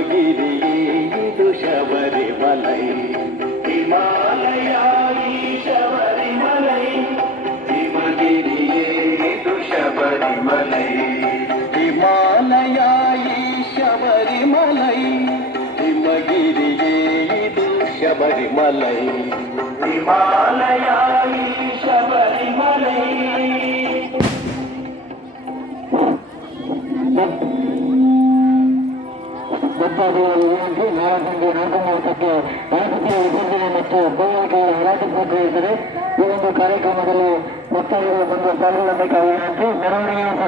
ಹಿಮಗಿರಿಯೇ ಇದು ಶಬರಿಮಲೈ ಹಿಮಾಲಯ ಈ ಶಬರಿಮಲೈ ಹಿಮಗಿರಿಯೇ ಇದು ಶಬರಿಮಲೈ ಹಿಮಾಲಯ ಈ ಶಬರಿಮಲೈ ಹಿಮಗಿರಿಯೇ ಇದು ಶಬರಿಮಲೈ ಹಿಮಾಲಯ ಈ ಶಬರಿಮಲೈ ದತ್ತಾದೇವರಿಗೆ ನಾಳೆ ಸಂಜೆ ನಾಲ್ಕು ಮೂವತ್ತಕ್ಕೆ ರಾಜಕೀಯ ವಿಸರ್ಜನೆ ಮತ್ತು ಗೋವಾಗೆ ಹೋರಾಟ ಪ್ರಕ್ರಿಯಿಸಿದೆ ಈ ಒಂದು ಕಾರ್ಯಕ್ರಮದಲ್ಲಿ ಭಕ್ತಾದಿಗಳು ಬಂದು ಪಾಲ್ಗೊಳ್ಳಬೇಕಾಗಿರುವಂತೆ ಮೆರವಣಿಗೆ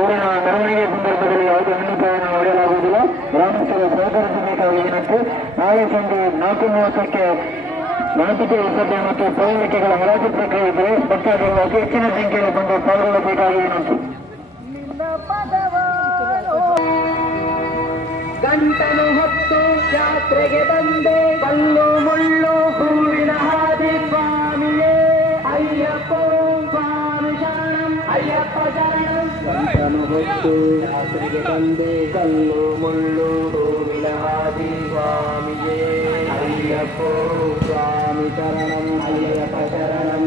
ಊರಿನ ಮೆರವಣಿಗೆ ಸಂದರ್ಭದಲ್ಲಿ ಯಾವುದೇ ಹಣ್ಣುಪಾಯನ್ನು ಹೊಡೆಯಲಾಗುವುದಿಲ್ಲ ಗ್ರಾಮಸ್ಥರು ಸಹಕರಿಸಬೇಕಾಗಿರುವಂತೆ ನಾಳೆ ಸಂಜೆ ನಾಲ್ಕು ಮೂವತ್ತಕ್ಕೆ ಗಣಪತಿ ವಿಸರ್ಜನೆ ಮತ್ತು ಪೌರ್ಣಿಕೆಗಳ ಹರಾಜು ಪ್ರಕ್ರಿಯೆ ಇದ್ದರೆ ಭಕ್ತಾದಿಗಳು ಅತಿ ಹೆಚ್ಚಿನ ಸಂಖ್ಯೆಯಲ್ಲಿ ಬಂದು ಪಾಲ್ಗೊಳ್ಳಬೇಕಾಗಿರುವಂತೆ ಗಂಟನು ಹೊತ್ತು ಯಾತ್ರೆಗೆ ಬಂದೆ ಕಲ್ಲು ಮುಳ್ಳು ಹೂವಿನ ಹಾದಿ ಸ್ವಾಮಿಯೇ ಅಯ್ಯಪ್ಪ ಸ್ವಾಮಿ ಶರಣಂ ಅಯ್ಯಪ್ಪ ಶರಣಂ ಗಂಟನು ಹೊತ್ತು ಯಾತ್ರೆಗೆ ಬಂದೆ ಕಲ್ಲು ಮುಳ್ಳು ಹೂವಿನ ಹಾದಿ ಸ್ವಾಮಿಯೇ ಅಯ್ಯಪ್ಪ ಸ್ವಾಮಿ ಶರಣಂ ಅಯ್ಯಪ್ಪ ಶರಣಂ